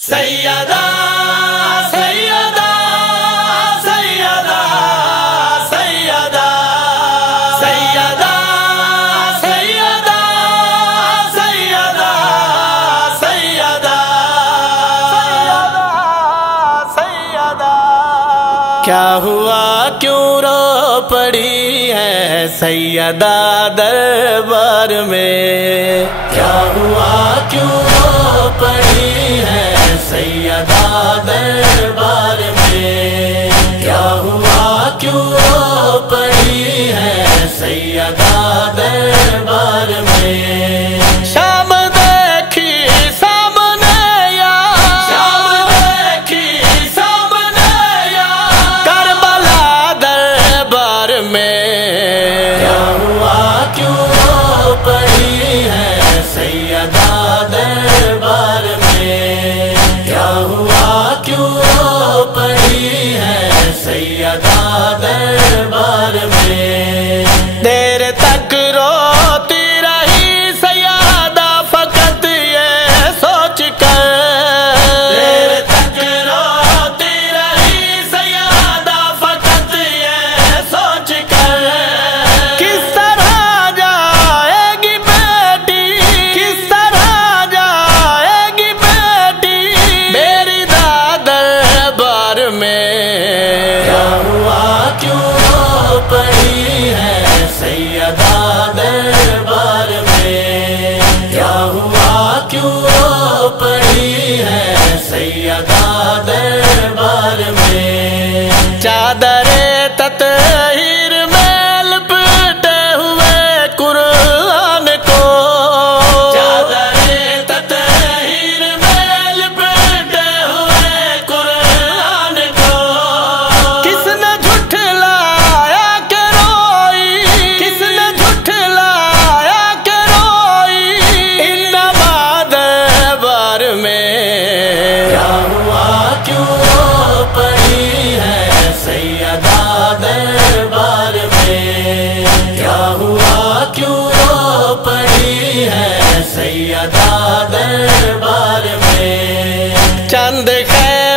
سیدہ سیدہ سیدہ سیدہ سیدہ سیدہ سیدہ سیدہ سیدہ کیا ہوا کیوں رو پڑی ہے سیدہ دربار میں؟ کیا ہوا کیوں رو پڑی ہے سیدہ دربار میں؟ کیا ہوا کیوں رو پڑی ہے سیدہ دربار میں؟ شام دیکھی سامنے یا شام دیکھی سامنے یا کربلا دربار میں؟ کیا ہوا کیوں رو پڑی ہے سیدہ دربار میں؟ کیا ہوا کیوں رو پڑی ہے سیدہ دربار میں؟ دیر تک روتی رہی سیدہ فقط یہ سوچ کر، دیر تک روتی رہی سیدہ فقط یہ سوچ کر، کس طرح جائے گی بیٹی، کس طرح جائے گی بیٹی میری دربار میں؟ کیا ہوا کیوں رو پڑی ہے سیدہ دربار میں؟ کیا ہوا کیوں رو پڑی ہے سیدہ دربار میں؟ چادر تطہیر میں لپٹے ہوئے قرآن کو، چادر تطہیر میں لپٹے ہوئے قرآن کو، کس نے جھٹلایا کہ روئی، کس نے جھٹلایا کہ روئی انما دربار میں؟ کیا ہوا کیوں رو پڑی ہے سیدہ دربار میں؟ کیا ہوا کیوں رو پڑی ہے سیدہ دربار میں؟ چند خیر